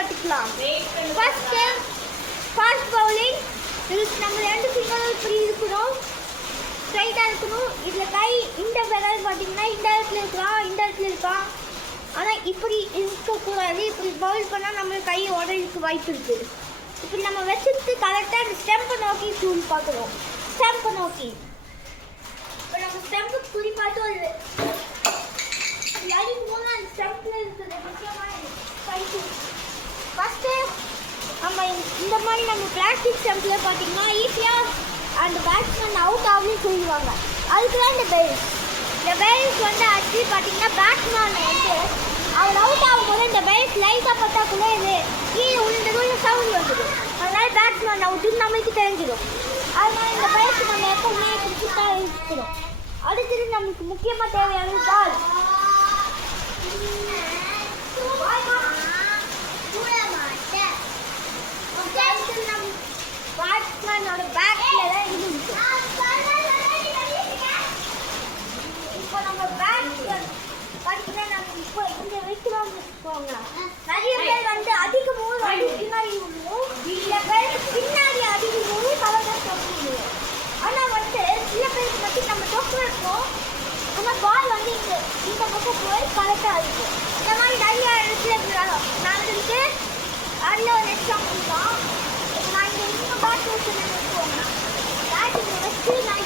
கற்றுக்கலாம். First fast bowling. இதுக்கு நம்ம 2 ஃபிங்கரும் இப்படி இருக்கணும், ஸ்ட்ரைட்டாக இருக்கணும். இதில் கை இந்த விரல் பார்த்தீங்கன்னா இந்த இடத்துல இருக்கலாம், இந்த இடத்துல இருக்கலாம். ஆனால் இப்படி இருக்கக்கூடாது. இப்படி பவுல் பண்ணால் நம்ம கை உடலுக்கு வாய்ப்பு இருக்குது. இப்படி நம்ம வச்சுட்டு கரெக்டாக அந்த ஸ்டெம்பை நோக்கி குறி பார்க்கணும். ஸ்டெம்பை நோக்கி இப்போ நம்ம ஸ்டெம்பு குறி பார்த்து ஒரு அடிக்கும் போது அந்த ஸ்டெம்பில் இருக்கிறது முக்கியமான கைக்கு. ஃபஸ்ட்டு நம்ம இந்த மாதிரி நம்ம பிளாஸ்டிக் ஸ்டெம்பில் பார்த்தீங்கன்னா ஈஸியாக அந்த பேட்ஸ்மேன் அவுட் ஆகுன்னு சொல்லுவாங்க. அதுக்கு தான் இந்த பெல்ஸ். இந்த பெல்ஸ் வந்து ஆக்சுவலி பார்த்தீங்கன்னா பேட்ஸ்மேன் வந்து அவர் அவுட் ஆகும்போது இந்த பெல்ஸ் லைட்டாக பட்டாக்குள்ளே இது கீழே உள்ள சவுண்ட் வந்துடும். அதனால பேட்ஸ்மேன் அவுட்டுன்னு நம்மளுக்கு தெரிஞ்சிடும். அதனால இந்த பெல்ஸ் நம்ம எப்பவுமே கிரிக்கெட்டாக இருக்கணும். அடுத்தது நமக்கு முக்கியமாக தேவையான பால். பேட்ஸ்மேனோட பேட்ல தான் இது இப்போ நம்ம பேட்ஸ்மேன் பார்த்தீங்கன்னா நம்ம இப்போ இங்கே வைக்கிறோம்னு வச்சுக்கோங்க. நிறைய பேர் வந்து அதிகமாக வந்து பின்னாடி விடுவோம், சில பேர் பின்னாடி அதிகமாக கலர் தொட்டு விடுவோம். ஆனால் வந்து சில பேருக்கு மட்டும் நம்ம தொட்டு வைப்போம், ஆனால் பால் வந்து இந்த பக்கம் போய் கரெக்டாக இருக்கும். இந்த மாதிரி நிறைய இடத்துல நடந்துருக்கு. அதில் ஒரு எக்ஸாம்பிள் தான். நான் இங்கே இன்னும் பேட் வச்சு வச்சுக்கோங்க. பேட்டிங் வச்சு நான்